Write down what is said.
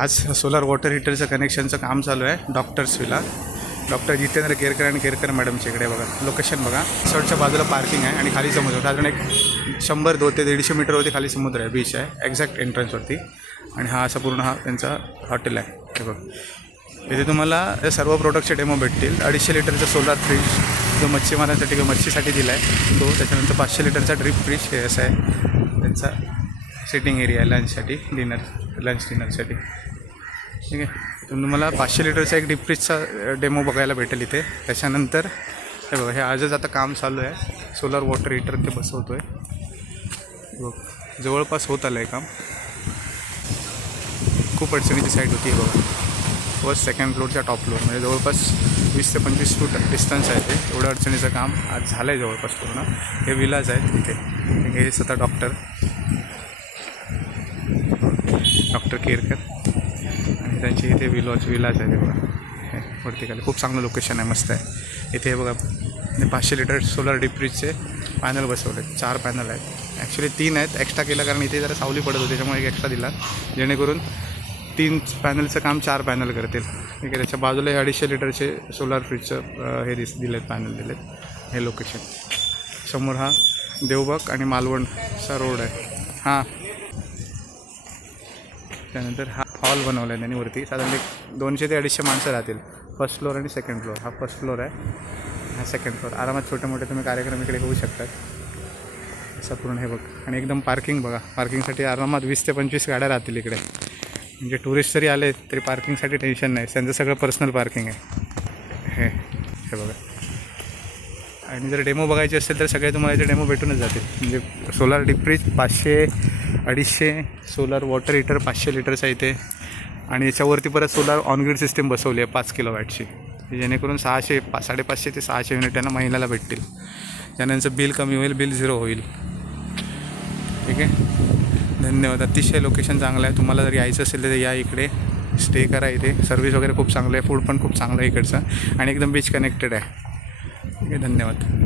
आज solar water हीटरचं कनेक्शनचं काम चालू आहे doctors villa doctor Jitendra Kerkar आणि केरकर मॅडमच्या इकडे बघा लोकेशन बघा. रिसॉर्टच्या बाजूला पार्किंग आहे आणि खाली समुद्र. साधारण एक शंभर दो ते दीडशे मीटरवरती खाली समुद्र आहे बीच आहे एक्झॅक्ट एंट्रन्सवरती आणि हा असा पूर्ण हा त्यांचा हॉटेल आहे. हे बघ. इथे तुम्हाला सर्व प्रोडक्टचे डेमो भेटतील. अडीचशे लिटरचा सोलार फ्रीज जो मच्छीमारांसाठी किंवा मच्छीसाठी दिला आहे तो त्याच्यानंतर पाचशे लिटरचा ड्रीप फ्रीज हे असं आहे. त्यांचा सिटिंग एरिया आहे लंचसाठी डिनर लंच डिनरसाठी. ठीक आहे? तर तुम्हाला पाचशे लिटरचा एक डिप्रिजचा डेमो बघायला भेटेल इथे. त्याच्यानंतर हे बघा हे आजच आता काम चालू आहे. सोलार वॉटर हीटर ते बसवतो आहे बघ जवळपास होत आलं आहे काम. खूप अडचणीची साईड होती आहे बघा. फर्स्ट सेकंड फ्लोअरच्या टॉप फ्लोअर म्हणजे जवळपास वीस ते पंचवीस फूट डिस्टन्स आहे ते. एवढं अडचणीचं काम आज झालं आहे जवळपास पूर्ण. हे विलाज आहेत इथे. हे स्वतः डॉक्टर डॉक्टर केरकर आणि त्यांची इथे विलॉज विलाज आहे ते बघा. वरती खाली खूप चांगलं लोकेशन आहे मस्त आहे. इथे बघा पाचशे लिटर सोलर डिप्रीजचे पॅनल बसवले चार पॅनल आहेत. ॲक्च्युली तीन आहेत. एक्स्ट्रा केलं कारण इथे जरा सावली पडत होती त्याच्यामुळे एक एक्स्ट्रा दिला. जेणेकरून तीन पॅनलचं काम चार पॅनल करतील. ठीक आहे त्याच्या बाजूला हे अडीचशे लिटरचे सोलार फ्रीजचं हे दिस दिलेत पॅनल दिलेत. हे लोकेशन समोर हा देवबाग आणि मालवणचा रोड आहे. हां. त्यानंतर हा हॉल बनवला आहे त्यांनी वरती. साधारण एक दोनशे ते अडीचशे माणसं राहतील. फर्स्ट फ्लोअर आणि सेकंड फ्लोअर हा फर्स्ट फ्लोअर आहे. हा सेकंड फ्लोअर आरामात छोटे मोठे तुम्ही कार्यक्रम इकडे होऊ शकतात. असं पूर्ण हे बघ. आणि एकदम पार्किंग बघा. पार्किंगसाठी आरामात वीस ते पंचवीस गाड्या राहतील इकडे. म्हणजे टुरिस्ट जरी आले तरी पार्किंगसाठी टेन्शन नाही. त्यांचं सगळं पर्सनल पार्किंग आहे. हे हे बघा. आणि जर डेमो बघायचे असेल तर सगळे तुम्हाला इथे डेमो भेटूनच जातील. म्हणजे सोलार डिप्रीज पाचशे अडीचशे सोलार वॉटर हीटर पाचशे लिटरचा इथे. आणि याच्यावरती परत सोलार ऑनग्रीड सिस्टीम बसवली आहे पाच किलो वॅटची जेणेकरून सहाशे पा साडेपाचशे ते सहाशे युनिट यांना महिन्याला भेटतील. त्यानंतर बिल कमी होईल बिल झिरो होईल. ठीक आहे? धन्यवाद. अतिशय लोकेशन चांगलं आहे. तुम्हाला जर यायचं असेल तर या इकडे. स्टे करा इथे. सर्व्हिस वगैरे खूप चांगलं आहे. फूड पण खूप चांगलं आहे इकडचं. आणि एकदम बीच कनेक्टेड आहे. ठीक आहे? धन्यवाद.